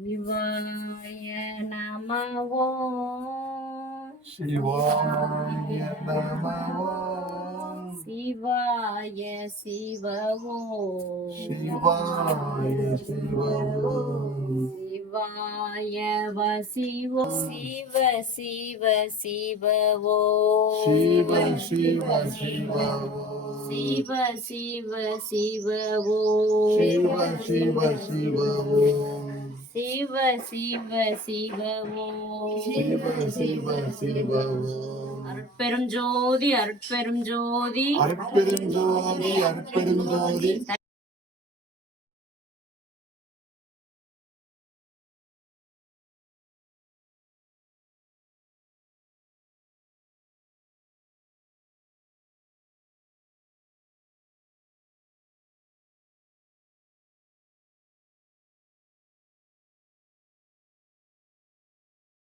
சிவாய நமவோ. சிவாய நமோ சிவாய சிவவோ. சிவாய சிவோ சிவாய வசிவோ. சிவ சிவ சிவவோ. சிவ சிவ சிவோ சிவ சிவ சிவவோ. சிவ சிவ சிவோ சிவ சிவ சிவவோ சிவ சிவ சிவோ அருட்பெரும் ஜோதி அருட்பெரும் ஜோதி. அற்பெருஞ்சோதி அற்பெருஞ்சோதி